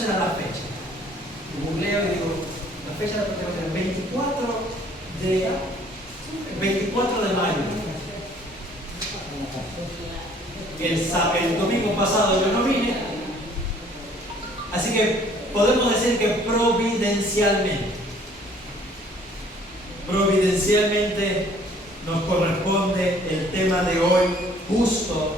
será la fecha? Googleo y digo, la fecha de la Pentecostés, 24 de mayo. El domingo pasado yo no vine, así que podemos decir que providencialmente nos corresponde el tema de hoy justo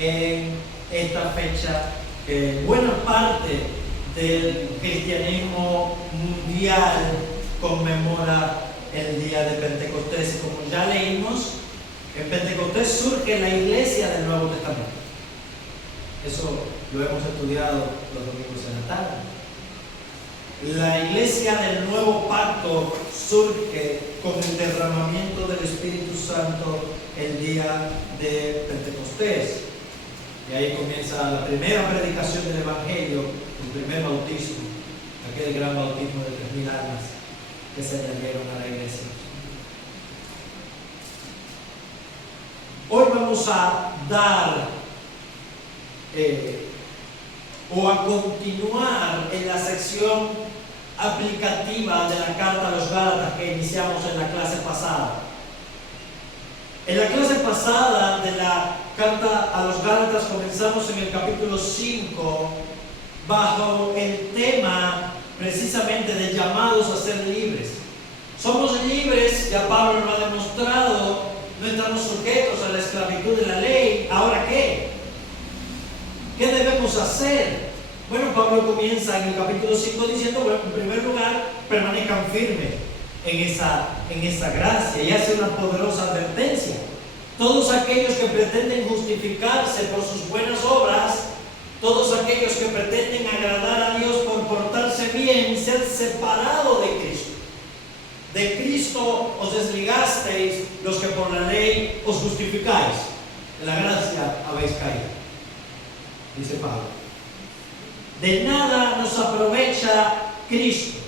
en esta fecha que buena parte del cristianismo mundial conmemora el día de Pentecostés. Y como ya leímos, en Pentecostés surge la iglesia del Nuevo Testamento. Eso lo hemos estudiado los domingos en la tarde. La iglesia del nuevo pacto surge con el derramamiento del Espíritu Santo el día de Pentecostés. Y ahí comienza la primera predicación del Evangelio, el primer bautismo, aquel gran bautismo de 3.000 almas que se añadieron a la iglesia. Hoy vamos a dar o a continuar en la sección aplicativa de la carta a los Gálatas que iniciamos en la clase pasada. En la clase pasada de la carta a los Gálatas comenzamos en el capítulo 5 bajo el tema precisamente de llamados a ser libres. Somos libres, ya Pablo lo ha demostrado, no estamos sujetos a la esclavitud de la ley. ¿Ahora qué? ¿Qué debemos hacer? Bueno, Pablo comienza en el capítulo 5 diciendo, bueno, en primer lugar, permanezcan firmes en esa gracia, y hace una poderosa advertencia. Todos aquellos que pretenden justificarse por sus buenas obras, todos aquellos que pretenden agradar a Dios por portarse bien, ser separado de Cristo. De Cristo os desligasteis los que por la ley os justificáis. En la gracia habéis caído, dice Pablo. De nada nos aprovecha Cristo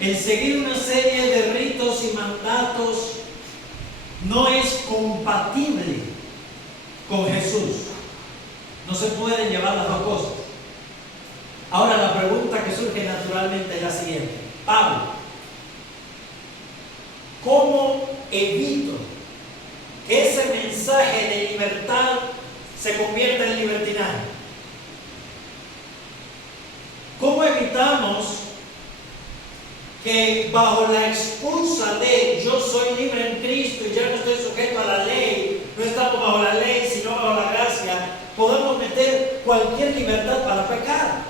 el seguir una serie de ritos y mandatos. No es compatible con Jesús. No se pueden llevar las dos cosas. Ahora la pregunta que surge naturalmente es la siguiente: Pablo, ¿cómo evito que ese mensaje de libertad se convierta en libertinaje? ¿Cómo evitamos que bajo la excusa de yo soy libre en Cristo y ya no estoy sujeto a la ley, no estamos bajo la ley sino bajo la gracia, podamos meter cualquier libertad para pecar?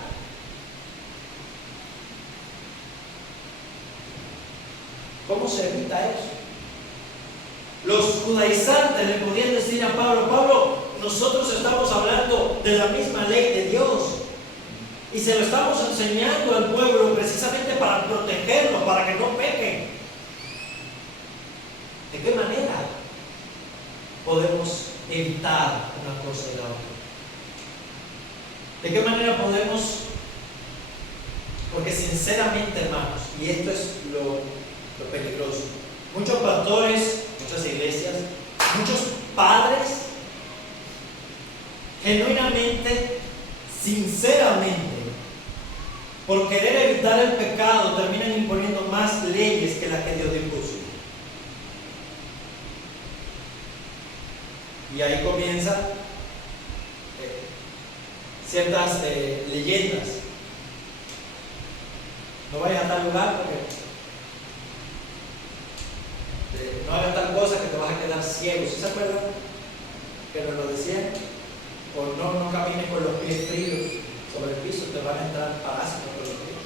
¿Cómo se evita eso? Los judaizantes le podían decir a Pablo: Pablo, nosotros estamos hablando de la misma ley de Dios y se lo estamos enseñando al pueblo precisamente para protegerlos, para que no pequen. ¿De qué manera podemos evitar una cosa y la otra? ¿De qué manera podemos? Porque sinceramente, hermanos, y esto es lo peligroso, muchos pastores, muchas iglesias, muchos padres, genuinamente, sinceramente, por querer evitar el pecado, terminan imponiendo más leyes que las que Dios dispuso. Y ahí comienzan ciertas leyendas. No vayas a tal lugar porque no hagas tal cosa que te vas a quedar ciego. ¿Sí se acuerdan? Que nos lo decían. O no camines con los pies fríos sobre el piso, te van a entrar parásitos por los pies.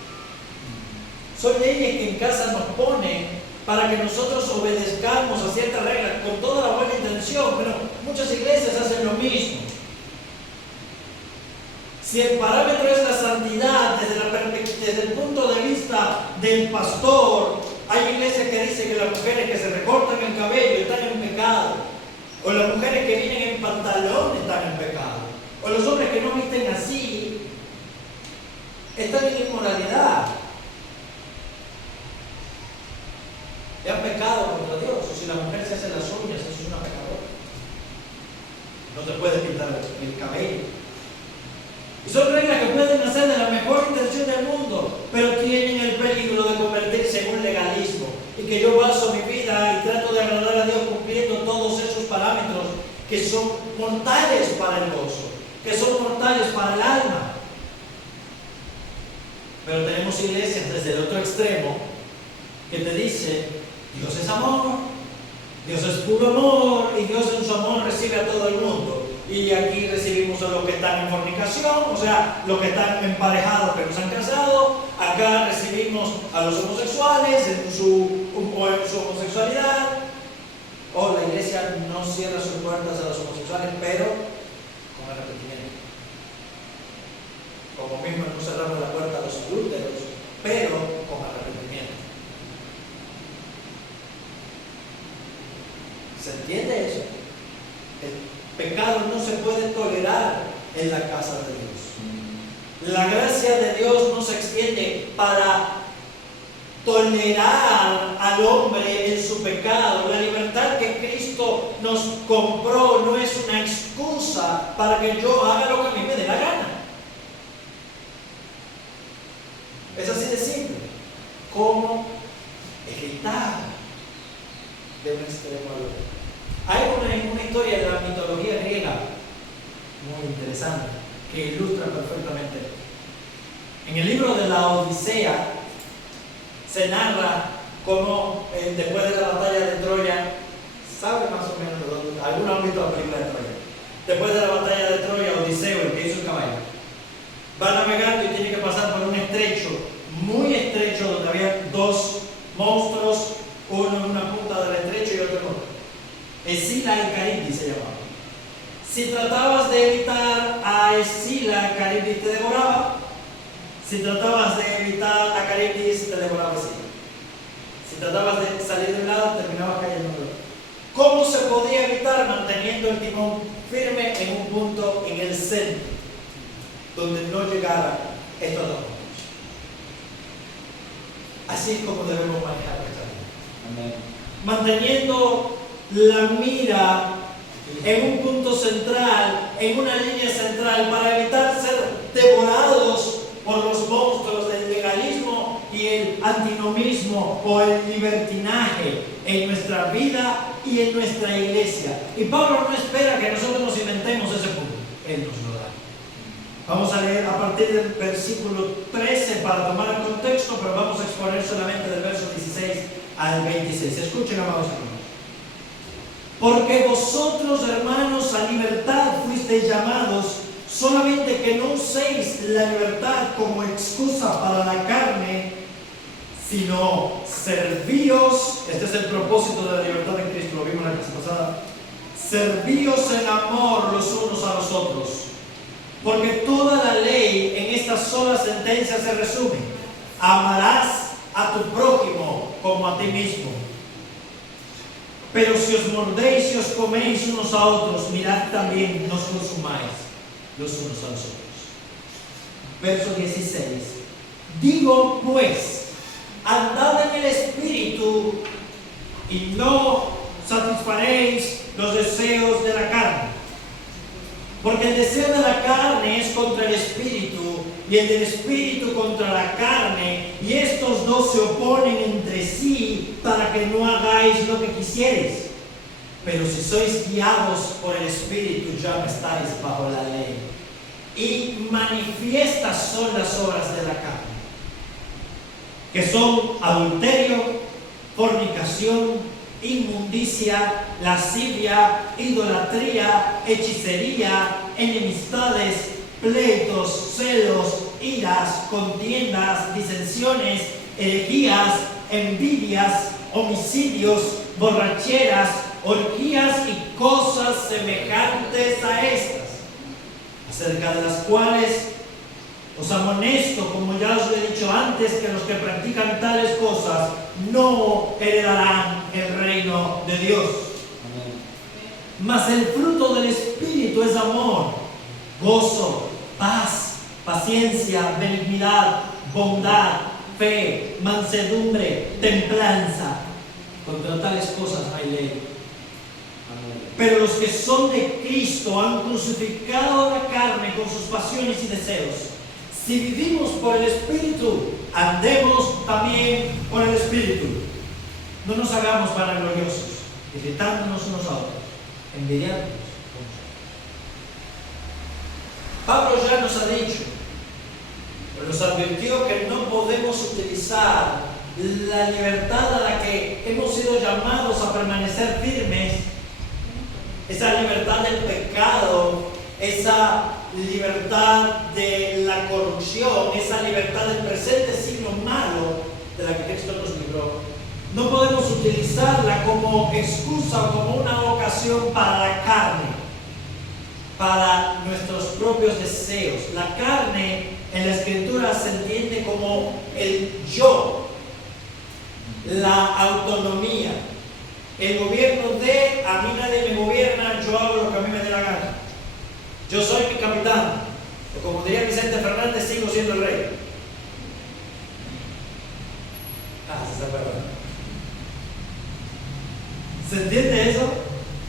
Son leyes que en casa nos ponen para que nosotros obedezcamos a ciertas reglas con toda la buena intención, pero muchas iglesias hacen lo mismo. Si el parámetro es la santidad desde el punto de vista del pastor, hay iglesias que dicen que las mujeres que se recortan el cabello están en pecado, o las mujeres que vienen en pantalón están en pecado, o los hombres que no visten así están en inmoralidad. Y han pecado contra Dios. O si la mujer se hace las uñas, eso es una pecadora. No te puedes pintar el cabello. Y son reglas que pueden hacer de la mejor que yo baso mi vida y trato de agradar a Dios cumpliendo todos esos parámetros que son mortales para el gozo, que son mortales para el alma. Pero tenemos iglesias desde el otro extremo que te dice, Dios es amor, Dios es puro amor y Dios en su amor recibe a todo el mundo. Y aquí recibimos a los que están en fornicación, o sea, los que están emparejados pero no se han casado. Acá recibimos a los homosexuales en su homosexualidad. O la iglesia no cierra sus puertas a los homosexuales, pero con arrepentimiento. Como mismo no cerramos la puerta a los adúlteros, pero con arrepentimiento. ¿Se entiende eso? El pecado no se puede tolerar en la casa de Dios. La gracia de Dios no se extiende para tolerar al hombre en su pecado. La libertad que Cristo nos compró no es una excusa para que yo haga lo que a mí me dé la gana. Es así de simple. ¿Cómo evitar de un extremo al otro? Hay una historia de la mitología griega muy interesante que ilustra perfectamente. En el libro de la Odisea se narra cómo después de la batalla de Troya, ¿sabe más o menos de dónde? Algunos han visto la película de Troya. Después de la batalla de Troya, Odiseo, el que hizo el caballo, va navegando y tiene que pasar por un estrecho, muy estrecho, donde había dos monstruos, uno en una punta del estrecho y otro en otra. Escila y Caribdis se llamaba. Si tratabas de evitar a Escila, Caribdis te devoraba. Si tratabas de evitar a Caribdis, te devoraba Escila. Si tratabas de salir de un lado, terminabas cayendo en el otro. ¿Cómo se podía evitar? Manteniendo el timón firme en un punto en el centro, donde no llegaran estos dos puntos. Así es como debemos manejar nuestra vida. Manteniendo la mira en un punto central, en una línea central, para evitar ser devorados por los monstruos del legalismo y el antinomismo o el libertinaje en nuestra vida y en nuestra iglesia. Y Pablo no espera que nosotros nos inventemos ese punto, él nos lo da. Vamos a leer a partir del versículo 13 para tomar el contexto, pero vamos a exponer solamente del verso 16 al 26. Escuchen, amados hermanos. Porque vosotros, hermanos, a libertad fuisteis llamados, solamente que no uséis la libertad como excusa para la carne, sino servíos. Este es el propósito de la libertad en Cristo, lo vimos la clase pasada. Servíos en amor los unos a los otros. Porque toda la ley en esta sola sentencia se resume: amarás a tu prójimo como a ti mismo. Pero si os mordéis y os coméis unos a otros, mirad también, no os consumáis los unos a los otros. Verso 16. Digo pues, andad en el Espíritu y no satisfaréis los deseos de la carne. Porque el deseo de la carne es contra el Espíritu y el del Espíritu contra la carne, y estos dos se oponen entre sí para que no hagáis lo que quisierais. Pero si sois guiados por el Espíritu, ya no estáis bajo la ley. Y manifiestas son las obras de la carne, que son adulterio, fornicación, inmundicia, lascivia, idolatría, hechicería, enemistades, pleitos, celos, iras, contiendas, disensiones, herejías, envidias, homicidios, borracheras, orgías y cosas semejantes a estas, acerca de las cuales os amonesto, como ya os he dicho antes, que los que practican tales cosas no heredarán el reino de Dios. Amén. Mas el fruto del Espíritu es amor, gozo, paz, paciencia, benignidad, bondad, fe, mansedumbre, templanza. Contra tales cosas no hay ley. Amén. Pero los que son de Cristo han crucificado la carne con sus pasiones y deseos. Si vivimos por el Espíritu, andemos también por el Espíritu. No nos hagamos vanagloriosos, irritándonos unos a otros, envidiándonos unos a otros. Pablo ya nos ha dicho, nos advirtió que no podemos utilizar la libertad a la que hemos sido llamados a permanecer firmes, esa libertad del pecado, esa libertad de la corrupción, esa libertad del presente signo malo de la que Cristo nos libró. No podemos utilizarla como excusa o como una ocasión para la carne, para nuestros propios deseos. La carne en la Escritura se entiende como el yo, la autonomía, el gobierno de a mí nadie me gobierna, yo hago lo que a mí me dé la gana. Yo soy mi capitán, o como diría Vicente Fernández, sigo siendo el rey. ¿Se acuerdan? ¿Se entiende eso?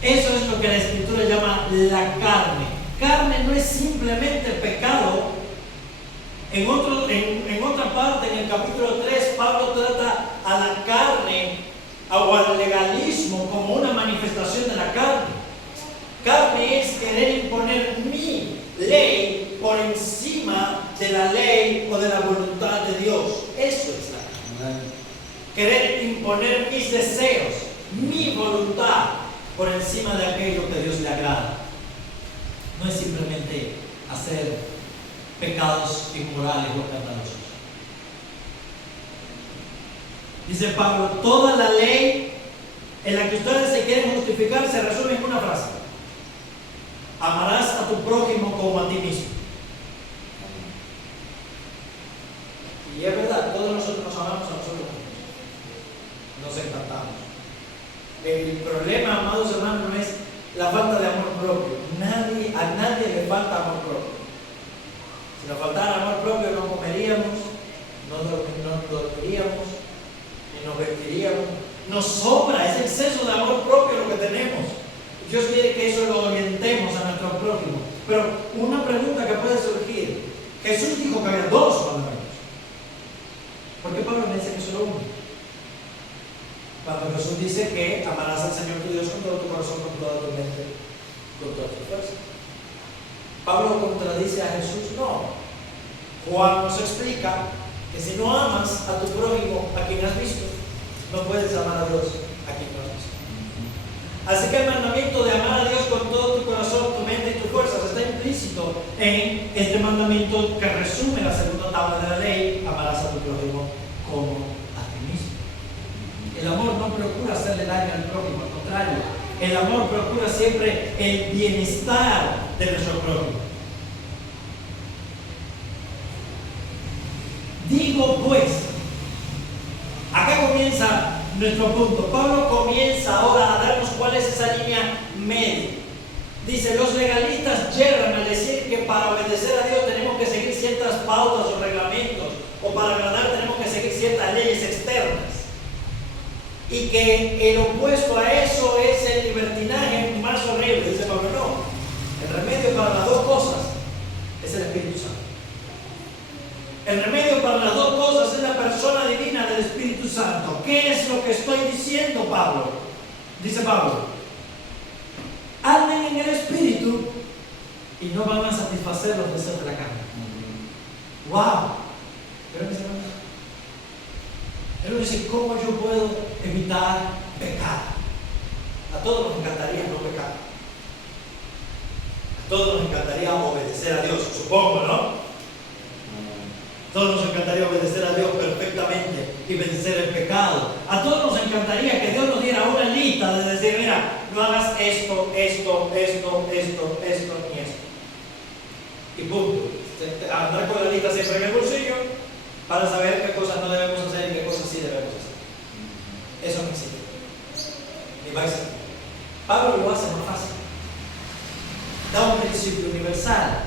Eso es lo que la Escritura llama la carne. Carne no es simplemente pecado. En otra parte, en el capítulo 3, Pablo trata a la carne o al legalismo como una manifestación de la carne. Carne es querer imponer mi ley por encima de la ley o de la voluntad de Dios. Eso es la carne. Querer imponer mis deseos, mi voluntad por encima de aquello que a Dios le agrada. No es simplemente hacer pecados inmorales o escandalosos. Dice Pablo, toda la ley en la que ustedes se quieren justificar se resume en una frase: amarás a tu prójimo como a ti mismo. Y es verdad, todos nosotros nos amamos a nosotros mismos, nos encantamos. El problema, amados hermanos, no es la falta de amor propio. A nadie le falta amor propio. Si nos faltara amor propio, no comeríamos, no dormiríamos, ni nos vestiríamos. Nos sobra, es exceso de amor propio lo que tenemos. Dios quiere que eso lo orientemos a nuestro prójimo. Pero una pregunta que puede surgir: Jesús dijo que había dos mandamientos. ¿Por qué Pablo me dice que solo uno? Cuando Jesús dice que amarás al Señor tu Dios con todo tu corazón, con toda tu mente, con toda tu fuerza. ¿Pablo contradice a Jesús? No. Juan nos explica que si no amas a tu prójimo a quien has visto, no puedes amar a Dios a quien no has visto. Así que el mandamiento de amar a Dios con todo tu corazón, tu mente y tus fuerzas está implícito en este mandamiento que resume la segunda tabla de la ley: amarás a tu prójimo como a ti mismo. El amor no procura hacerle daño al prójimo, al contrario, el amor procura siempre el bienestar de nuestro prójimo. Digo pues, acá comienza nuestro punto. Pablo comienza ahora a darnos cuál es esa línea media. Dice, los legalistas yerran al decir que para obedecer a Dios tenemos que seguir ciertas pautas o reglamentos, o para agradar tenemos que seguir ciertas leyes externas. Y que el opuesto a eso es el libertinaje más horrible. Dice Pablo, no. El remedio para las dos cosas es el Espíritu Santo. El remedio para las dos cosas es la persona divina del Espíritu Santo. ¿Qué es lo que estoy diciendo, Pablo? Dice Pablo, anden en el Espíritu y no van a satisfacer los deseos de la carne. ¡Wow! ¿Pero qué se llama? Él dice, ¿cómo yo puedo evitar pecar? A todos nos encantaría no pecar. A todos nos encantaría obedecer a Dios, supongo, ¿no? A todos nos encantaría obedecer a Dios perfectamente y vencer el pecado. A todos nos encantaría que Dios nos diera una lista de decir, mira, no hagas esto, esto, esto, esto, esto y esto. Y punto. Andar con la lista siempre en el bolsillo para saber qué cosas no debemos hacer y qué cosas sí debemos hacer. Eso no existe. Ni va a existir. Pablo lo hace más fácil. Da un principio universal.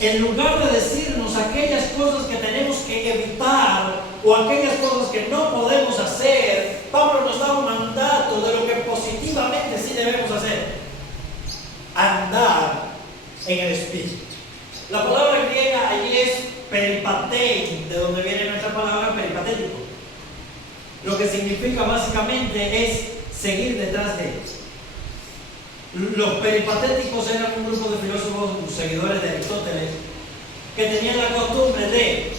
En lugar de decirnos aquellas cosas que tenemos que evitar o aquellas cosas que no podemos hacer, Pablo nos da un mandato de lo que positivamente sí debemos hacer. Andar en el Espíritu. La palabra griega allí es peripatein, de donde viene nuestra palabra peripatético. lo que significa básicamente es seguir detrás de él. Los peripatéticos eran un grupo de filósofos seguidores de Aristóteles que tenían la costumbre de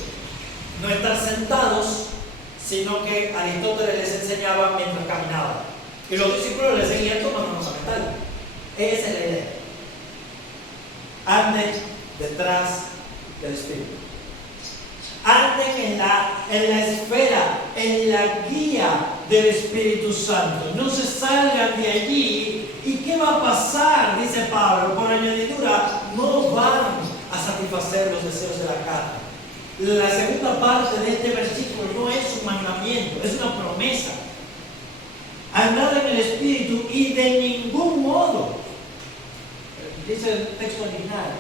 no estar sentados, sino que Aristóteles les enseñaba mientras caminaban. Y los discípulos les seguían tomando nota mental. Esa es la idea. Anden detrás del Espíritu. Anden en la esfera, en la guía del Espíritu Santo. No se salgan de allí. ¿Y qué va a pasar? Dice Pablo. Por añadidura, no van a satisfacer los deseos de la carne. La segunda parte de este versículo no es un mandamiento, es una promesa. Andad en el Espíritu y de ningún modo, dice el texto original,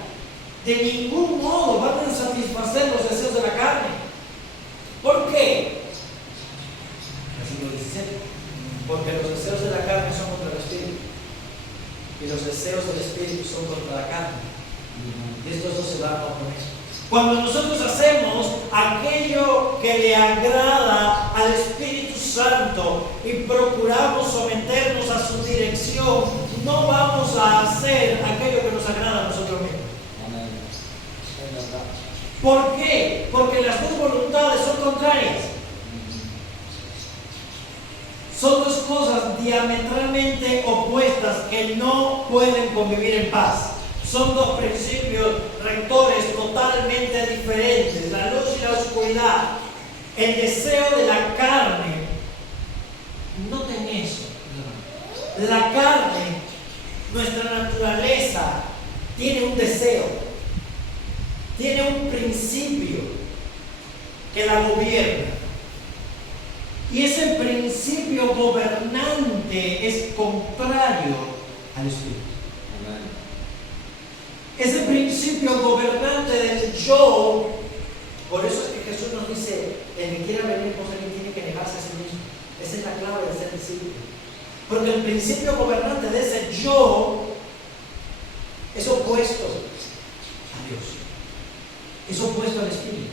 de ningún modo van a satisfacer los deseos de la carne. ¿Por qué? Versículo 17. Porque los deseos de la carne son contra el Espíritu y los deseos del Espíritu son contra la carne. Y estos dos se van a oponer. Cuando nosotros hacemos aquello que le agrada al Espíritu Santo y procuramos someternos a su dirección, no vamos a hacer aquello que nos agrada a nosotros mismos. ¿Por qué? Porque las dos voluntades son contrarias. Son dos cosas diametralmente opuestas que no pueden convivir en paz. Son dos principios rectores totalmente diferentes, la luz y la oscuridad. El deseo de la carne, noten eso, la carne, nuestra naturaleza, tiene un deseo, tiene un principio que la gobierna. Y ese principio gobernante es contrario al Espíritu. Ese principio gobernante del yo, por eso es que Jesús nos dice, el que quiera venir por él tiene que negarse a sí mismo. Esa es la clave de ser discípulo. Porque el principio gobernante de ese yo es opuesto a Dios. Es opuesto al Espíritu.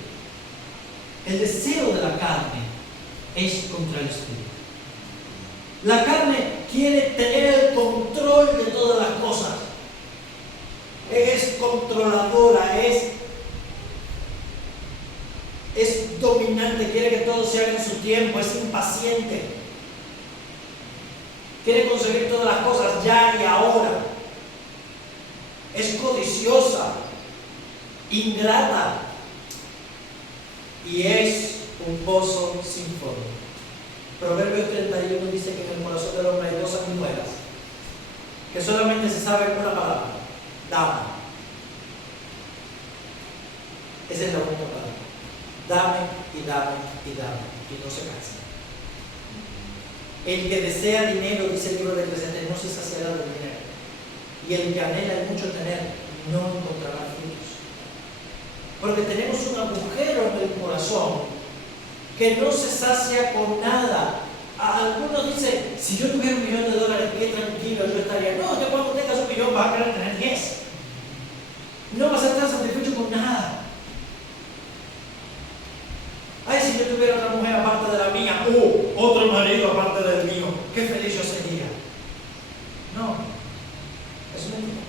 El deseo de la carne es contra el Espíritu. La carne quiere tener el control de todas las cosas. Es controladora, es dominante, quiere que todo se haga en su tiempo, es impaciente. Quiere conseguir todas las cosas ya y ahora. Es codiciosa, ingrata y es un pozo sin fondo. Proverbios 31 dice que en el corazón del hombre hay dos amimuelas, que solamente se sabe una palabra: dame. Esa es la única palabra. Dame y dame y dame, y no se cansa. El que desea dinero, dice el libro de Eclesiastés, no se saciará del dinero. Y el que anhela el mucho tener, no encontrará frutos. Porque tenemos un agujero en el corazón que no se sacia con nada. Algunos dicen, si yo tuviera $1 millón, qué tranquilo yo estaría. No, que cuando tengas $1 millón vas a querer tener 10. No vas a estar satisfecho con nada. Ay, si yo tuviera otra mujer aparte de la mía, otro marido aparte del mío, qué feliz yo sería. No, es mentira.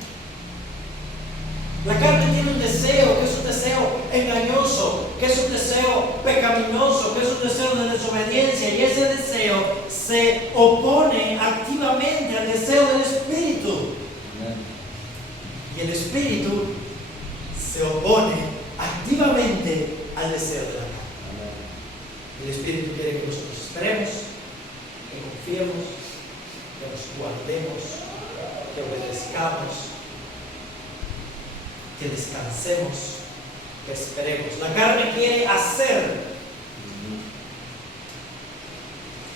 La carne tiene un deseo, que es un deseo engañoso, que es un deseo pecaminoso, que es un deseo de desobediencia, y ese deseo se opone activamente al deseo del Espíritu. Y el Espíritu se opone activamente al deseo de la carne. El Espíritu quiere que nosotros esperemos, que confiemos, que nos guardemos, que obedezcamos, que descansemos, que esperemos. La carne quiere hacer.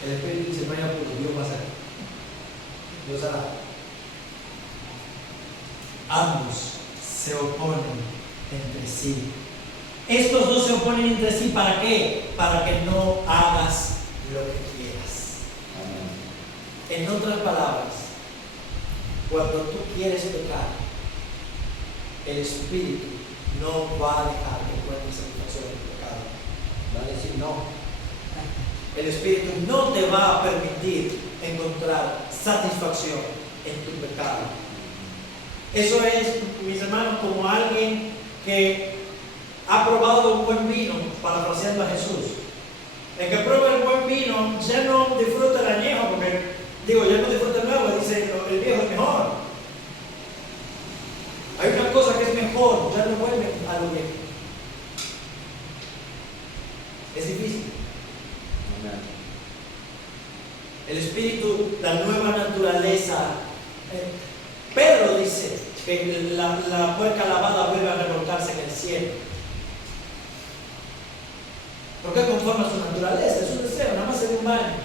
El Espíritu dice: no hay apuro, Dios va a hacer. Dios hará. Ambos se oponen entre sí. Estos dos se oponen entre sí, ¿para qué? Para que no hagas lo que quieras. En otras palabras, cuando tú quieres pecar, el Espíritu no va a dejar que encuentres satisfacción en tu pecado. Va a decir no. el Espíritu no te va a permitir encontrar satisfacción en tu pecado. Eso es, mis hermanos, como alguien que ha probado un buen vino, parafraseando a Jesús. El que prueba el buen vino ya no disfruta el añejo, porque, ya no disfruta el nuevo, dice el viejo es mejor. Hay una cosa que es mejor, ya no vuelve a lo viejo. Es difícil. El Espíritu, la nueva naturaleza. Pedro dice que la puerca lavada vuelve a revolcarse en el cielo. ¿Por qué conforma su naturaleza? Es un deseo, nada más se de un baño.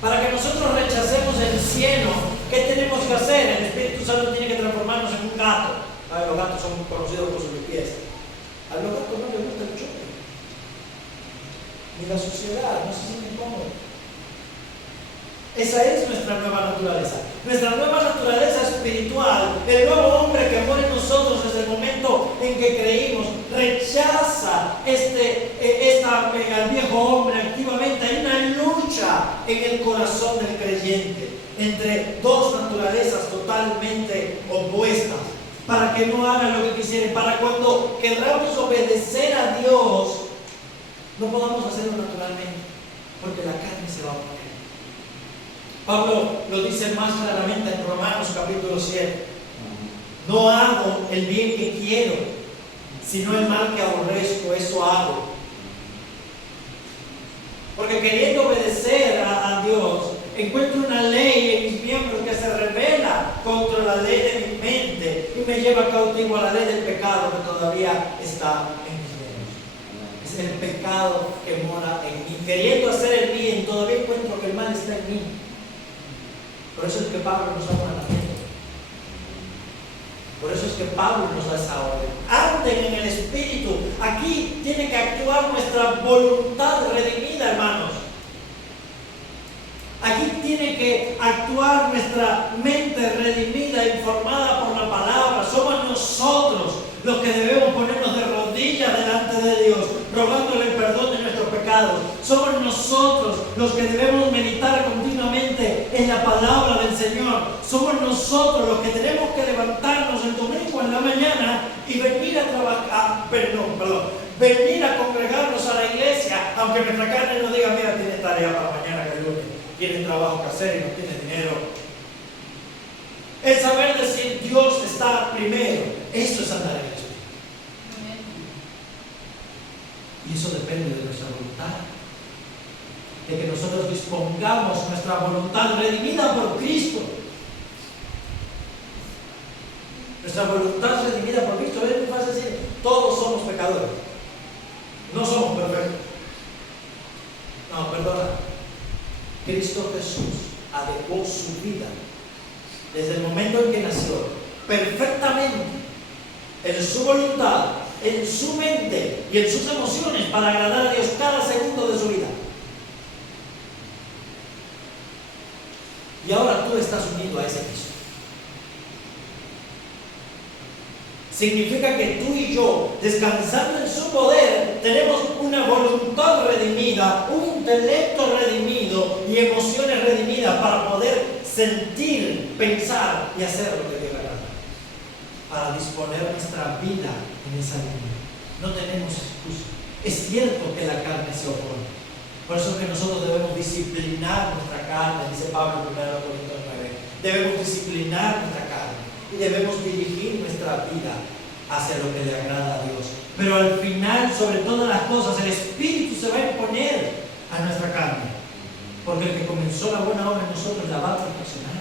Para que nosotros rechacemos el cielo, ¿qué tenemos que hacer? El Espíritu Santo tiene que transformarnos en un gato. Los gatos son conocidos por sus limpieza. A los gatos no les gusta el choque, ni la suciedad, no se sienten cómodos. Esa es nuestra nueva naturaleza. Nuestra nueva naturaleza espiritual, el nuevo hombre que mora en nosotros desde el momento en que creímos, rechaza al viejo hombre activamente. Hay una lucha en el corazón del creyente entre dos naturalezas totalmente opuestas, para que no hagan lo que quisieran, para cuando queramos obedecer a Dios, no podamos hacerlo naturalmente, porque la carne se va a oponer. Pablo lo dice más claramente en Romanos capítulo 7. No hago el bien que quiero, sino el mal que aborrezco, eso hago. Porque queriendo obedecer a Dios, encuentro una ley en mis miembros que se revela contra la ley de mi mente y me lleva cautivo a la ley del pecado que todavía está en mis miembros. Es el pecado que mora en mí. Queriendo hacer el bien, todavía encuentro que el mal está en mí. Por eso es que Pablo nos da un mandamiento. Por eso es que Pablo nos da esa orden. Anden en el Espíritu. Aquí tiene que actuar nuestra voluntad redimida, hermanos. Aquí tiene que actuar nuestra mente redimida, informada por la palabra. Somos nosotros los que debemos ponernos de rodillas delante de Dios, rogándole el perdón de nuestros pecados. Somos nosotros los que debemos meditar continuamente en la palabra del Señor. Somos nosotros los que tenemos que levantarnos el domingo en la mañana y venir a trabajar, venir a congregarnos a la iglesia, aunque nuestra carne nos diga, mira, tienes tarea para mañana que es lunes, tienes trabajo que hacer y no tienes dinero. El saber decir Dios está primero, eso es andar en el Espíritu. Y eso depende de nuestra voluntad, de que nosotros dispongamos nuestra voluntad redimida por Cristo. Nuestra voluntad redimida por Cristo. Es muy fácil decir, todos somos pecadores, no somos perfectos. No, perdona. Cristo Jesús adecuó su vida desde el momento en que nació perfectamente en su voluntad, en su mente y en sus emociones para agradar a Dios cada segundo de su vida. Y ahora tú estás unido a ese Cristo. Significa que tú y yo, descansando en su poder, tenemos una voluntad redimida, un intelecto redimido y emociones redimidas para poder sentir, pensar y hacer lo que Dios agrada. Para disponer nuestra vida en esa línea. No tenemos excusa. Es cierto que la carne se opone. Por eso es que nosotros debemos disciplinar nuestra carne, dice Pablo en 1 Corintios 9. Debemos disciplinar nuestra carne y debemos dirigir nuestra vida hacia lo que le agrada a Dios. Pero al final, sobre todas las cosas, el Espíritu se va a imponer a nuestra carne, porque el que comenzó la buena obra en nosotros la va a perfeccionar.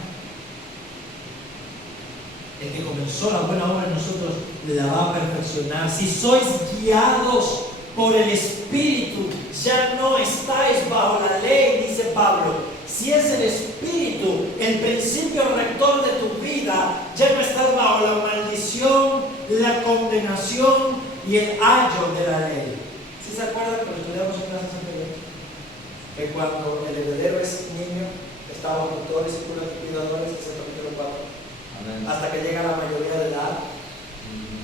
El que comenzó la buena obra en nosotros la va a perfeccionar. Si sois guiados por el Espíritu, ya no estáis bajo la ley, dice Pablo. Si es el Espíritu el principio rector de tu vida, ya no estás bajo la maldición, la condenación y el ayo de la ley. ¿Sí se acuerdan que lo estudiamos en clases anteriores? Que cuando el heredero es niño, está bajo tutores y cuidadores, es el capítulo 4. Amén. Hasta que llega la mayoría de edad.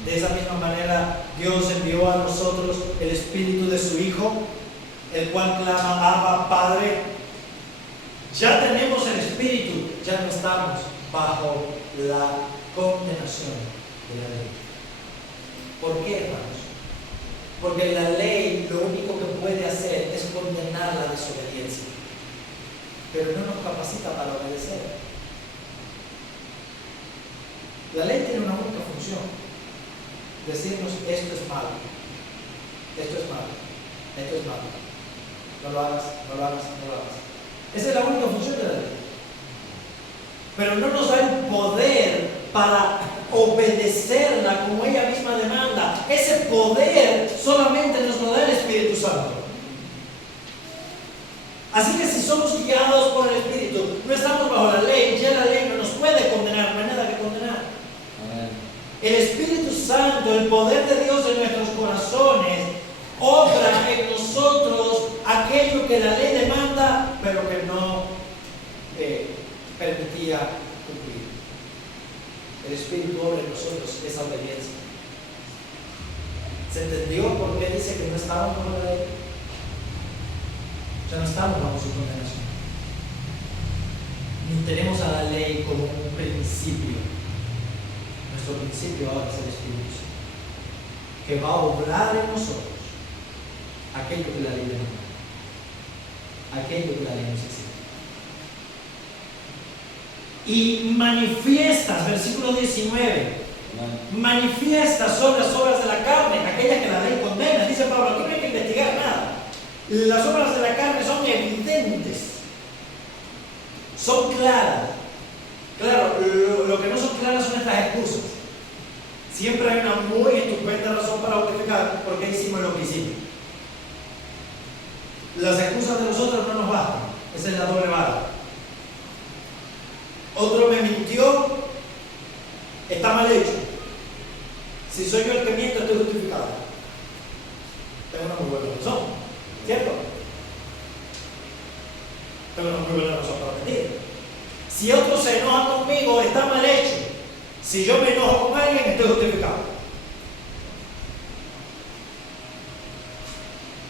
De esa misma manera, Dios envió a nosotros el Espíritu de su Hijo el cual clama, Abba, Padre. Ya tenemos el Espíritu, ya no estamos bajo la condenación de la ley. ¿Por qué, hermanos? Porque la ley lo único que puede hacer es condenar la desobediencia, pero no nos capacita para obedecer. La ley tiene una única función: decirnos esto es malo, esto es malo, esto es malo. No lo hagas, no lo hagas, no lo hagas. Esa es la única función de la ley. Pero no nos da el poder para obedecerla como ella misma demanda. Ese poder solamente nos lo da el Espíritu Santo. Así que si somos guiados por el Espíritu, no estamos bajo la ley, ya la ley no nos puede condenar, no hay nada que condenar. Amén. El Espíritu Santo, el poder de Dios en nuestros corazones, obra en nosotros aquello que la ley demanda, pero que no permitía cumplir. El Espíritu obra en nosotros esa obediencia. ¿Se entendió por qué dice que no estamos bajo la ley? Ya no estamos bajo su condenación. Ni tenemos a la ley como un principio. Nuestro principio ahora es el Espíritu Santo, que va a obrar en nosotros aquello que la ley demanda, aquello que la ley nos exige. Y manifiestas, versículo 19, manifiestas son las obras de la carne, aquellas que la ley condena. Dice Pablo, aquí no hay que investigar nada. Las obras de la carne son evidentes, son claras. Claro, lo que no son claras son estas excusas. Siempre hay una muy estupenda razón para justificar por qué hicimos lo que hicimos. Las excusas de nosotros no nos bastan. Esa es la doble vara. Otro me mintió, está mal hecho. Si soy yo el que miento, estoy justificado. Tengo una muy buena razón, ¿cierto? Tengo una muy buena razón para mentir. Si otro se enoja conmigo, está mal hecho. Si yo me enojo con alguien, estoy justificado.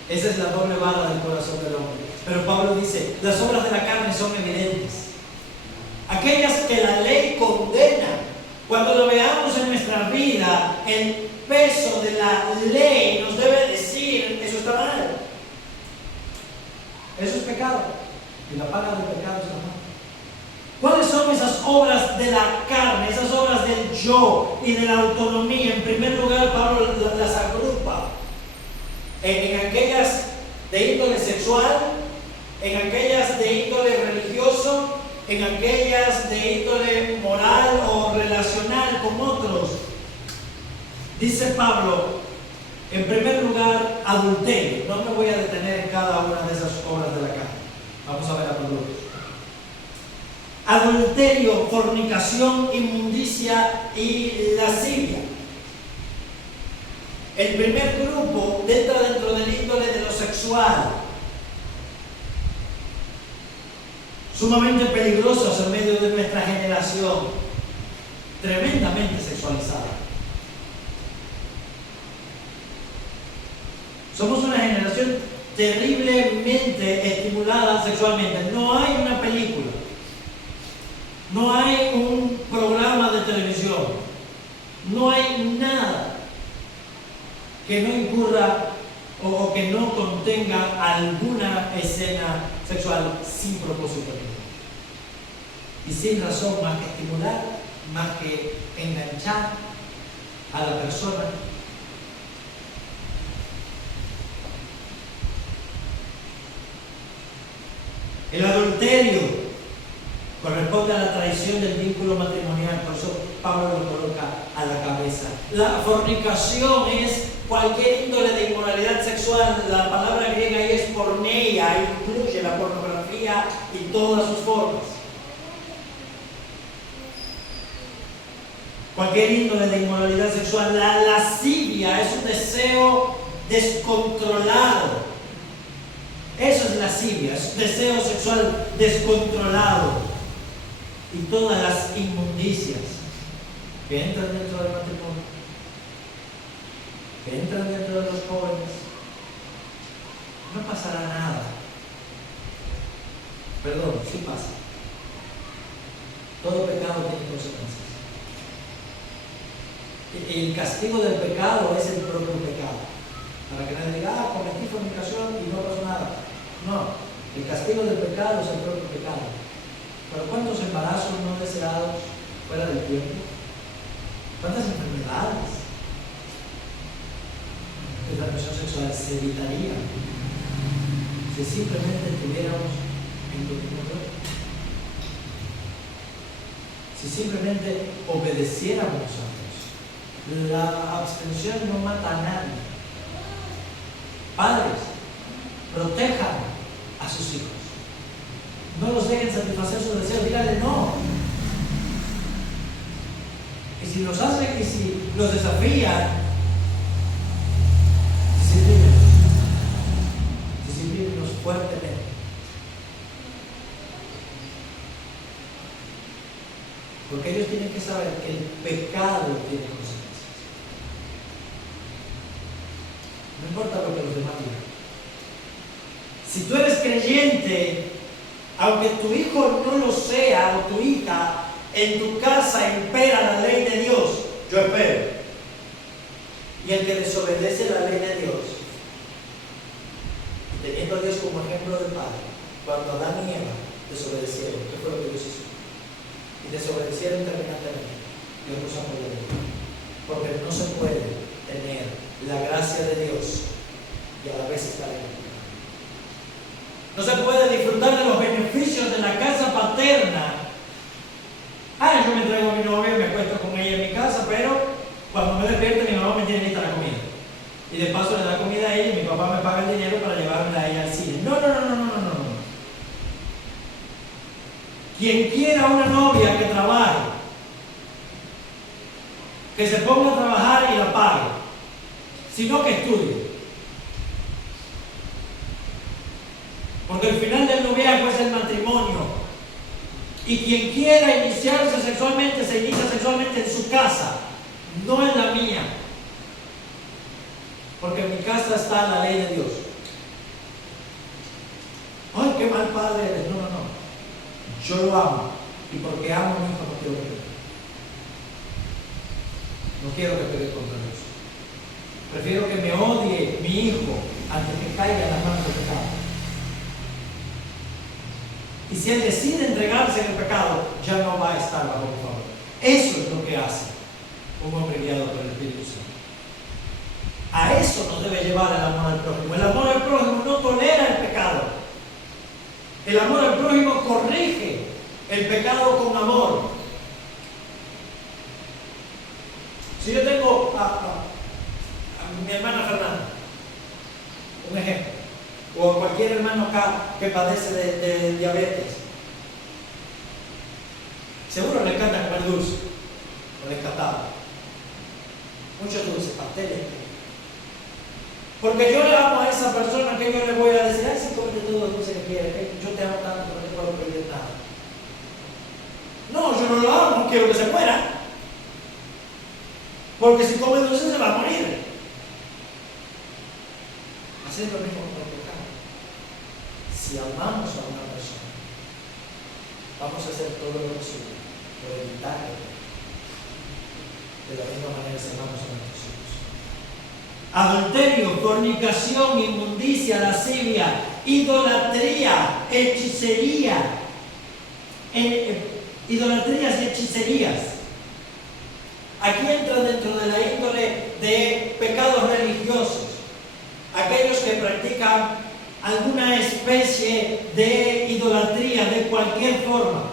Esa es la doble vara del corazón del hombre. Pero Pablo dice, las obras de la carne son evidentes. Aquellas que la ley condena. Cuando lo veamos en nuestra vida, el peso de la ley nos debe decir, eso está mal. Eso es pecado. Y la paga del pecado es la muerte. ¿Cuáles son esas obras de la carne, esas obras del yo y de la autonomía? En primer lugar, Pablo las agrupa en aquellas de índole sexual, en aquellas de índole religioso, en aquellas de índole moral o relacional con otros. Dice Pablo, en primer lugar, adulterio. No me voy a detener en cada una de esas obras de la carne. Vamos a ver a todos. Adulterio, fornicación, inmundicia y lascivia. El primer grupo entra dentro del índole de lo sexual, sumamente peligrosos en medio de nuestra generación, tremendamente sexualizada. Somos una generación terriblemente estimulada sexualmente. No hay una película, no hay un programa de televisión, no hay nada que no incurra o que no contenga alguna escena sexual sin propósito. Y sin razón más que estimular, más que enganchar a la persona. El adulterio corresponde a la traición del vínculo matrimonial, por eso Pablo lo coloca a la cabeza. La fornicación es cualquier índole de inmoralidad sexual. La palabra griega ahí es porneia, incluye la pornografía y todas sus formas. Cualquier índole de inmoralidad sexual. La lascivia es un deseo descontrolado. Eso es lascivia, es un deseo sexual descontrolado. Y todas las inmundicias que entran dentro del matrimonio, que entran dentro de los jóvenes, no no pasará nada. Perdón, sí pasa. Todo pecado tiene consecuencias. El castigo del pecado es el propio pecado. Para que nadie diga, cometí fornicación y no pasó nada. No, el castigo del pecado es el propio pecado. Pero ¿cuántos embarazos no deseados fuera del tiempo? ¿Cuántas enfermedades de transmisión sexual se evitarían si simplemente estuviéramos en comunión? Si simplemente obedeciéramos a Dios. La abstención no mata a nadie. Padres, protejan a sus hijos. No los dejen satisfacer sus deseos. Díganle no. Y si los hacen y si los desafían, disciplínenos fuertemente. Porque ellos tienen que saber que el pecado tiene consecuencias. No importa lo que los demás digan. Si tú eres creyente, aunque tu hijo no lo sea o tu hija, en tu casa impera la ley de Dios, yo espero. Y el que desobedece la ley de Dios, teniendo a Dios como ejemplo del Padre, cuando Adán y Eva desobedecieron, ¿qué fue lo que Dios hizo? Y desobedecieron terminantemente. Dios los apoyó. Porque no se puede tener la gracia de Dios y a la vez estar en el pecado. No se puede disfrutar de los beneficios de la casa paterna. Yo me traigo a mi novia y me acuesto con ella en mi casa, pero cuando me despierto mi mamá me tiene lista la comida. Y de paso le da comida a ella y mi papá me paga el dinero para llevarme a ella al cine. No. Quien quiera una novia que trabaje, que se ponga a trabajar y la pague, sino que estudie. Porque el final del noviazgo es el matrimonio. Y quien quiera iniciarse sexualmente, se inicia sexualmente en su casa, no en la mía. Porque en mi casa está la ley de Dios. ¡Ay, qué mal padre eres! No. Yo lo amo. Y porque amo a mi hijo no quiero que pegue. No quiero que pegue contra Dios. Prefiero que me odie mi hijo antes que caiga en las manos del pecado. Y si él decide entregarse en el pecado, ya no va a estar bajo mi favor. Eso es lo que hace un hombre guiado por el Espíritu Santo. A eso nos debe llevar el amor al prójimo. El amor al prójimo no tolera el pecado. El amor al prójimo corrige el pecado con amor. Si yo tengo a mi hermana Fernanda, un ejemplo, o a cualquier hermano acá que padece de diabetes, seguro le encanta comer dulce o descatado, muchos dulces, pasteles. Porque yo le amo a esa persona que yo le voy a decir, si cómete todo lo dulce que quieres, yo te amo tanto que no te puedo pedir nada. No, yo no lo amo, quiero que se muera. Porque si come dulce se va a morir. Así es lo mismo con el pecado. Si amamos a una persona, vamos a hacer todo lo posible por evitar que de la misma manera se amamos a nuestros hijos. Adulterio, fornicación, inmundicia, lascivia, idolatría, hechicería, idolatrías y hechicerías. Aquí entran dentro de la índole de pecados religiosos, aquellos que practican alguna especie de idolatría de cualquier forma.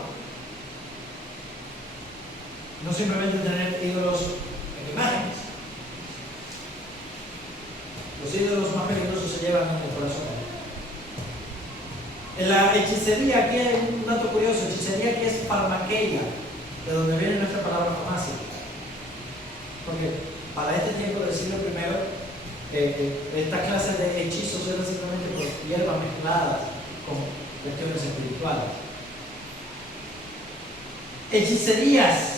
No simplemente tener ídolos en imágenes. Los ídolos más peligrosos se llevan en el corazón. En la hechicería, aquí hay un dato curioso, hechicería aquí es farmaqueia, de donde viene nuestra palabra farmacia. Porque para este tiempo del siglo I, esta clase de hechizos eran simplemente por hierbas mezcladas con cuestiones espirituales. Hechicerías.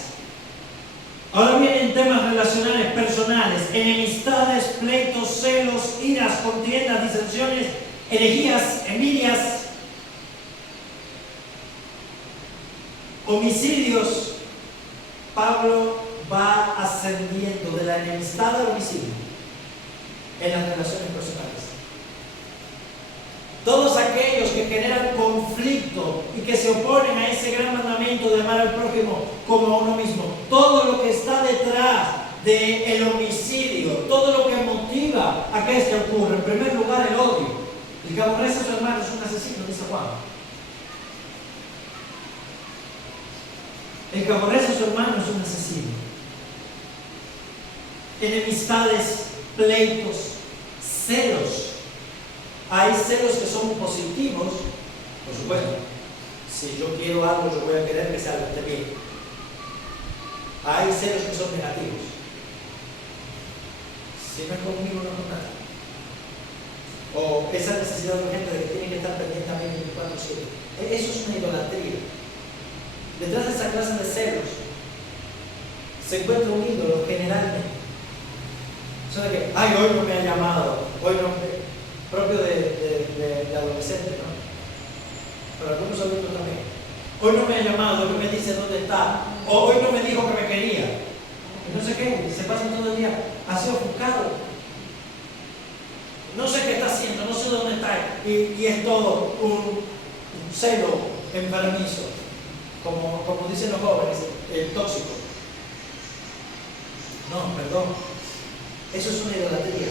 Ahora vienen temas relacionales, personales, enemistades, pleitos, celos, iras, contiendas, disensiones, herejías, envidias, homicidios. Pablo va ascendiendo de la enemistad al homicidio en las relaciones personales. Todos aquellos que generan conflicto y que se oponen a ese gran mandamiento de amar al prójimo como a uno mismo, todo lo que está detrás del homicidio, todo lo que motiva a que esto ocurra, en primer lugar el odio. El que aborrece a su hermano es un asesino, dice Juan. El que aborrece a su hermano es un asesino. Enemistades, pleitos, celos. Hay celos que son positivos, por supuesto. Si yo quiero algo, yo voy a querer que sea algo de bien. Hay celos que son negativos. Si no es conmigo, no es con nada. O esa necesidad urgente de que tiene que estar pendiente a mí 24/7. Eso es una idolatría. Detrás de esa clase de celos se encuentra un ídolo generalmente. O sea, que, ay, hoy no me ha llamado, hoy no me... propio de adolescente, ¿no? Pero algunos adultos también. Hoy no me ha llamado, hoy no me dice dónde está, o hoy no me dijo que me quería. Y no sé qué, se pasan todo el día así ofuscado. No sé qué está haciendo, no sé dónde está. Y es todo un celo enfermizo, como dicen los jóvenes, tóxico. No, perdón. Eso es una idolatría.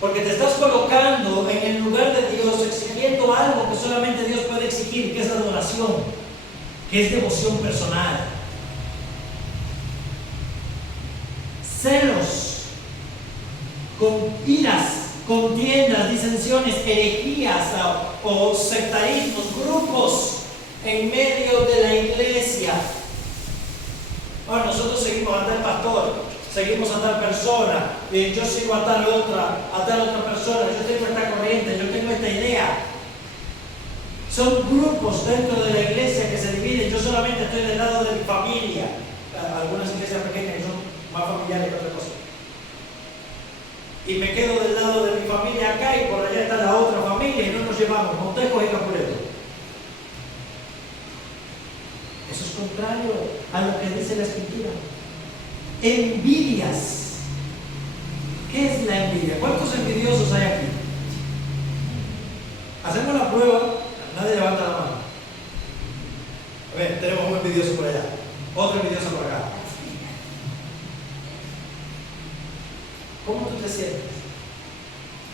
Porque te estás colocando en el lugar de Dios, exigiendo algo que solamente Dios puede exigir, que es la adoración, que es devoción personal. Celos, con iras, contiendas, disensiones, herejías o sectarismos, grupos en medio de la iglesia. Bueno, nosotros seguimos a tal pastor, seguimos a tal persona, yo sigo a tal otra persona, yo tengo esta corriente, yo tengo esta idea. Son grupos dentro de la iglesia que se dividen. Yo solamente estoy del lado de mi familia. Algunas iglesias pequeñas que son más familiares que otra cosa. Y me quedo del lado de mi familia acá y por allá está la otra familia y no nos llevamos, Montejos y Capuleto. Eso es contrario a lo que dice la Escritura. Envidias. ¿Qué es la envidia? ¿Cuántos envidiosos hay aquí? Hacemos la prueba. Nadie levanta la mano. A ver, tenemos un envidioso por allá, otro envidioso por acá. ¿Cómo tú te sientes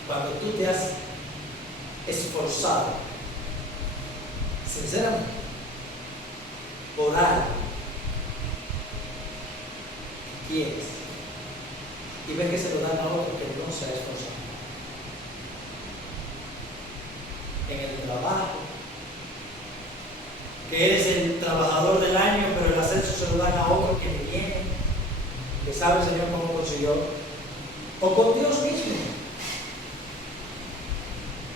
cuando tú te has esforzado, sinceramente, por algo que quieres y ves que se lo dan a otro que no se ha esforzado? En el trabajo, que eres el trabajador del año, pero el ascenso se lo dan a otro que le viene, que sabe el Señor cómo consiguió, o con Dios mismo.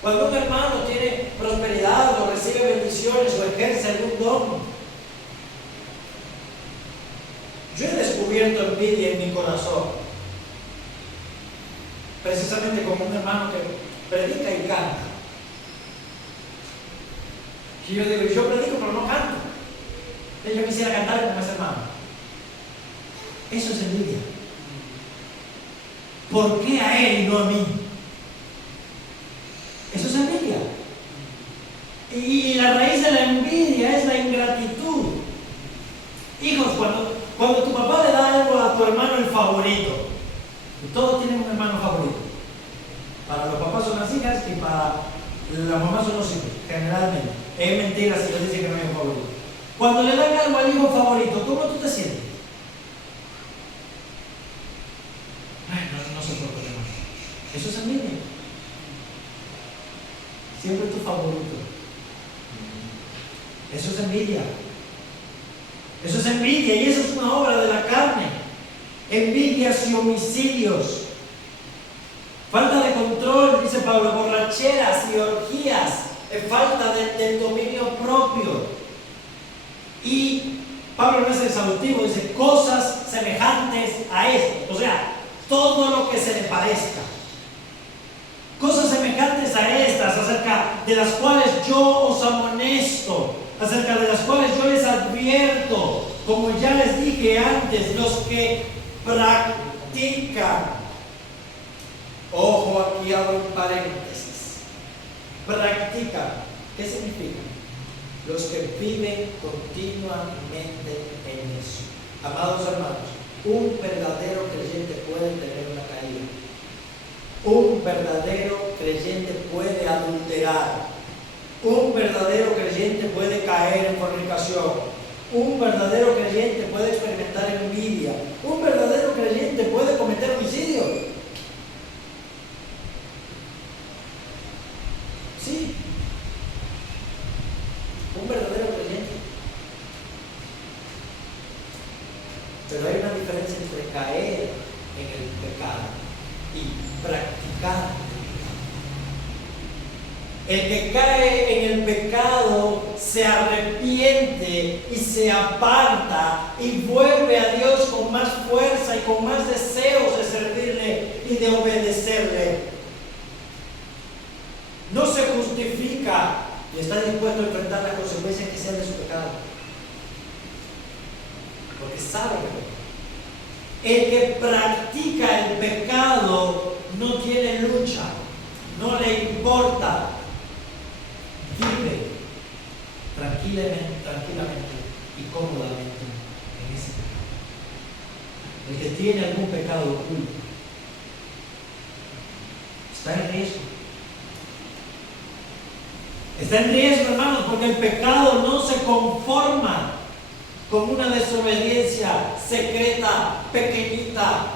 Cuando un hermano tiene prosperidad o recibe bendiciones o ejerce algún don, yo he descubierto envidia en mi corazón, precisamente como un hermano que predica y canta. Y yo digo, yo predico pero no canto. Yo quisiera cantar como ese hermano. Eso es envidia. ¿Por qué a él y no a mí? Eso es envidia. Y la raíz de la envidia es la ingratitud. Hijos, cuando tu papá le da algo a tu hermano el favorito, y todos tienen un hermano favorito. Para los papás son las hijas y para las mamás son los hijos, generalmente. Es mentira si les dicen que no hay un favorito. Cuando le dan algo al hijo favorito, ¿cómo tú te sientes? Ay, no se puede poner más. Eso es envidia. Siempre tu favorito. Eso es envidia. Eso es envidia y eso es una obra de la carne. Envidias y homicidios. Falta de control, dice Pablo, borracheras y orgías. Falta del dominio propio. Y Pablo no es exhaustivo, dice cosas semejantes a esto. O sea, todo lo que se le parezca. Cosas semejantes a estas acerca de las cuales yo os amonesto, acerca de las cuales yo les advierto, como ya les dije antes, los que practican. Ojo, aquí abro un paréntesis. Practican. ¿Qué significa? Los que viven continuamente en eso. Amados hermanos, un verdadero creyente puede tener una caída. Un verdadero creyente puede adulterar. Un verdadero creyente puede caer en fornicación. Un verdadero creyente puede experimentar envidia. Un verdadero creyente puede cometer homicidio. Sí. Un verdadero creyente. Pero hay una diferencia entre caer en el pecado y practicar. El que cae en el pecado se arrepiente y se aparta y vuelve a Dios con más fuerza y con más deseos de servirle y de obedecerle. No se justifica y está dispuesto a enfrentar las consecuencias que sean de su pecado, porque sabe que el que practica el pecado no tiene lucha, no le importa, vive tranquilamente y cómodamente en ese pecado. El que tiene algún pecado oculto está en riesgo. Está en riesgo, hermanos, porque el pecado no se conforma con una desobediencia secreta, pequeñita.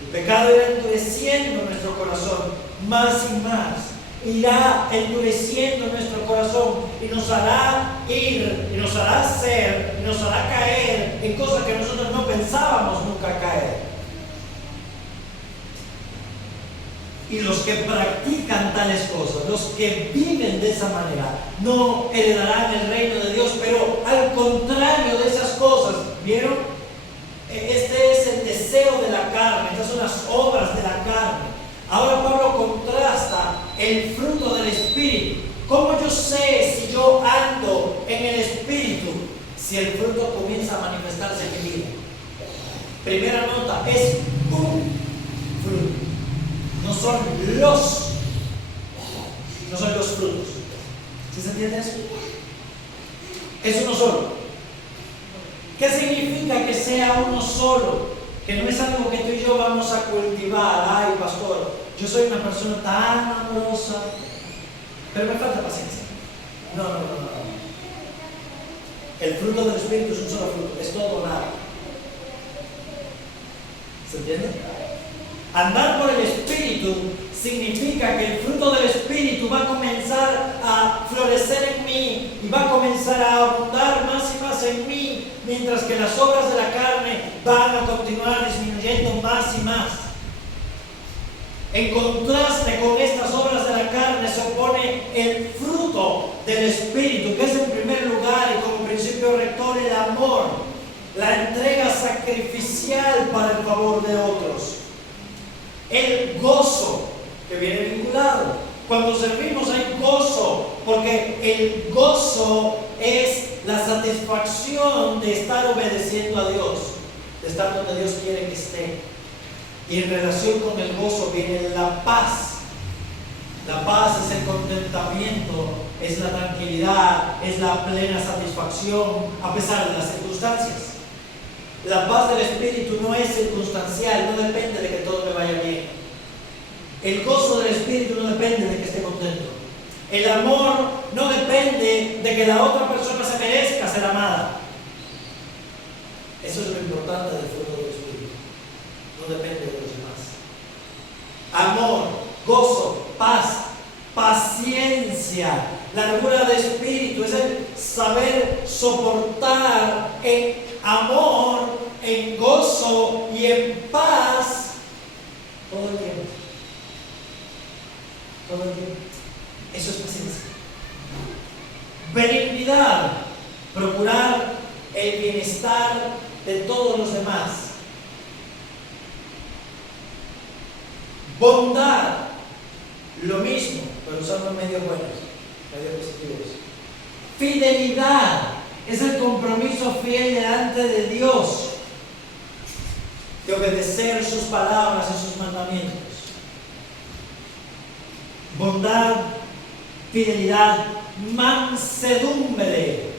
El pecado irá endureciendo nuestro corazón más y más. Irá endureciendo nuestro corazón y nos hará ir, y nos hará ser, y nos hará caer en cosas que nosotros no pensábamos nunca caer. Y los que practican tales cosas, los que viven de esa manera, no heredarán el reino de Dios, pero al contrario de esas cosas, ¿vieron? Este es el deseo de la carne, estas son las obras de la carne. Ahora Pablo contrasta el fruto del Espíritu. ¿Cómo yo sé si yo ando en el Espíritu? Si el fruto comienza a manifestarse en mi vida. Primera nota, es un fruto. No son los frutos. ¿Sí se entiende eso? Es uno solo. ¿Qué significa que sea uno solo? Que no es algo que tú y yo vamos a cultivar. Ay, pastor, yo soy una persona tan amorosa, pero me falta paciencia. No. El fruto del Espíritu es un solo fruto, es todo o nada. ¿Se entiende? Andar por el Espíritu significa que el fruto del Espíritu va a comenzar a florecer en mí y va a comenzar a abundar más y más en mí, mientras que las obras de la carne van a continuar disminuyendo más y más. En contraste con estas obras de la carne se opone el fruto del Espíritu, que es en primer lugar y como principio rector el amor, la entrega sacrificial para el favor de otros. El gozo, que viene vinculado. Cuando servimos hay gozo, porque el gozo es la satisfacción de estar obedeciendo a Dios, de estar donde Dios quiere que esté. Y en relación con el gozo viene la paz. La paz es el contentamiento, es la tranquilidad, es la plena satisfacción a pesar de las circunstancias. La paz del Espíritu no es circunstancial, no depende de que todo me vaya bien. El gozo del Espíritu no depende de que esté contento. El amor no depende de que la otra persona se merezca ser amada. Eso es lo importante del fruto del Espíritu. No depende de los demás. Amor, gozo, paz, paciencia, largura de espíritu, es el saber soportar en amor, en gozo y en paz todo el tiempo. Todo el tiempo. Eso es paciencia. Benignidad, procurar el bienestar de todos los demás. Bondad, Lo mismo, pero usando medios buenos, medios positivos. Fidelidad es el compromiso fiel delante de Dios de obedecer sus palabras y sus mandamientos. Bondad, fidelidad, mansedumbre.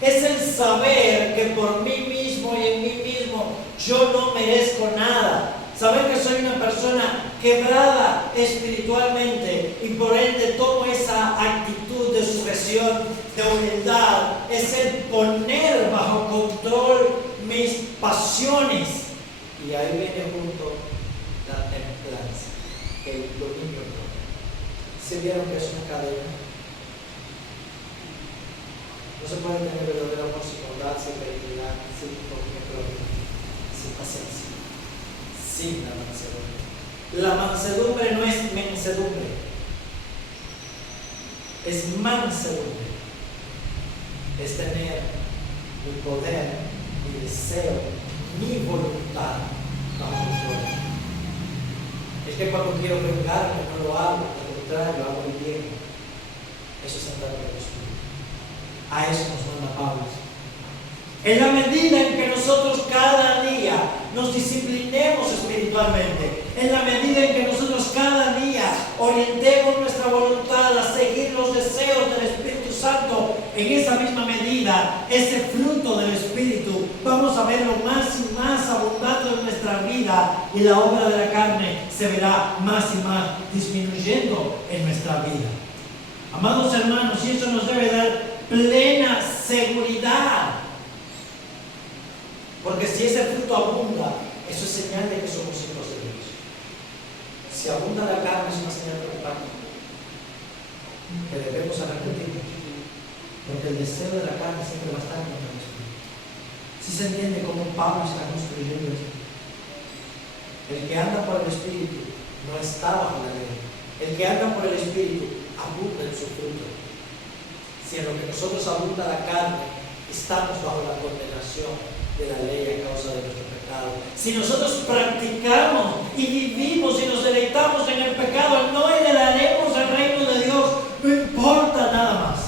Es el saber que por mí mismo y en mí mismo yo no merezco nada. Saber que soy una persona quebrada espiritualmente y por ende tomo esa actitud de sujeción, de humildad. Es el poner bajo control mis pasiones. Y ahí viene junto la templanza, el dominio propio. ¿Se vieron que es una cadena? No se puede tener verdadero amor sin bondad, sin fidelidad, sin dominio propio, sin paciencia, sin la mansedumbre. La mansedumbre no es mensedumbre, es mansedumbre. Es tener mi poder, mi deseo, mi voluntad bajo control. Es que cuando quiero vengarme no lo hago, al contrario, hago el bien. Eso es andar con el Espíritu. A eso nos manda Pablo. En la medida en que nosotros cada día nos disciplinemos espiritualmente, en la medida en que nosotros cada día orientemos nuestra voluntad a seguir los deseos del Espíritu Santo, en esa misma medida, ese fruto del Espíritu, vamos a verlo más y más abundante en nuestra vida y la obra de la carne se verá más y más disminuyendo en nuestra vida. Amados hermanos, y eso nos debe dar plena seguridad. Porque si ese fruto abunda, eso es señal de que somos hijos de Dios. Si abunda la carne, es una señal preocupante que debemos arrepentirnos. Porque el deseo de la carne siempre va a estar contra el Espíritu. Si se entiende cómo Pablo está construyendo esto. El que anda por el Espíritu no está bajo la ley. El que anda por el Espíritu abunda en su fruto. Si en lo que nosotros abunda la carne, estamos bajo la condenación de la ley a causa de nuestro pecado. Si nosotros practicamos y vivimos y nos deleitamos en el pecado, no heredaremos el reino de Dios, no importa nada más.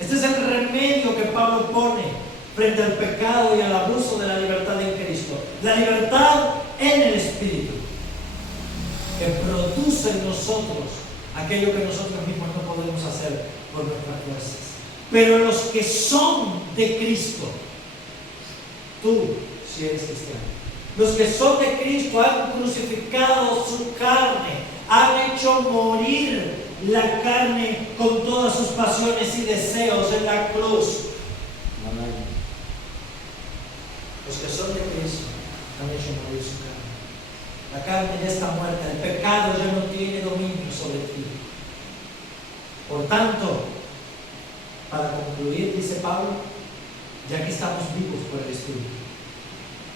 Este es el remedio que Pablo pone frente al pecado y al abuso de la libertad en Cristo. La libertad en el Espíritu, que produce en nosotros aquello que nosotros mismos no podemos hacer por nuestras fuerzas. Pero los que son de Cristo, tú, si eres cristiano, los que son de Cristo han crucificado su carne, han hecho morir la carne con todas sus pasiones y deseos en la cruz. Amén. Los que son de Cristo han hecho morir su carne. La carne ya está muerta, el pecado ya no tiene dominio sobre ti. Por tanto, para concluir, dice Pablo, ya que estamos vivos por el Espíritu,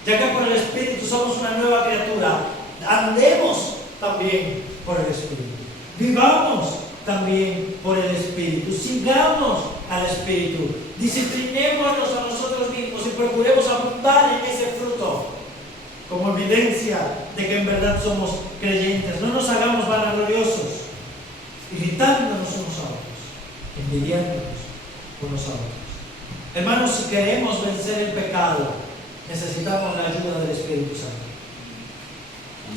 ya que por el Espíritu somos una nueva criatura, andemos también por el Espíritu, vivamos también por el Espíritu, sigamos al Espíritu, disciplinémonos a nosotros mismos y procuremos abundar en ese fruto como evidencia de que en verdad somos creyentes. No nos hagamos vanagloriosos, irritándonos unos a otros, envidiándonos unos a otros. Hermanos, si queremos vencer el pecado, necesitamos la ayuda del Espíritu Santo.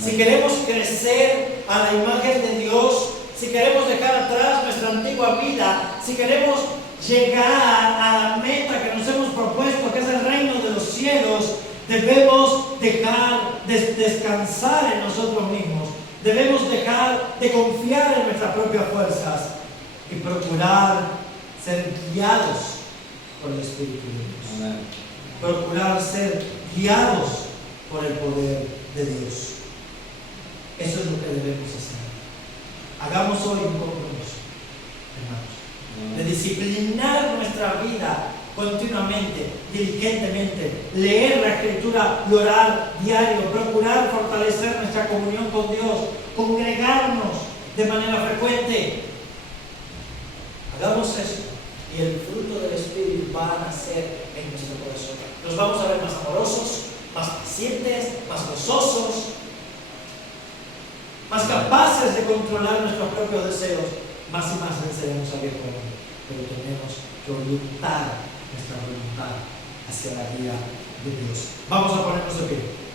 Si queremos crecer a la imagen de Dios, si queremos dejar atrás nuestra antigua vida, si queremos llegar a la meta que nos hemos propuesto, que es el reino de los cielos, debemos dejar de descansar en nosotros mismos. Debemos dejar de confiar en nuestras propias fuerzas y procurar ser guiados por el Espíritu de Dios. Amén. Procurar ser guiados por el poder de Dios. Eso es lo que debemos hacer. Hagamos hoy un compromiso, hermanos, de disciplinar nuestra vida continuamente, diligentemente, leer la Escritura y orar diario, procurar fortalecer nuestra comunión con Dios, congregarnos de manera frecuente. Hagamos eso y el fruto del Espíritu va a nacer en nuestro corazón. Nos vamos a ver más amorosos, más pacientes, más gozosos. más capaces de controlar nuestros propios deseos, más y más venceremos al viejo hombre. Pero tenemos que orientar nuestra voluntad hacia la guía de Dios. Vamos a ponernos de pie.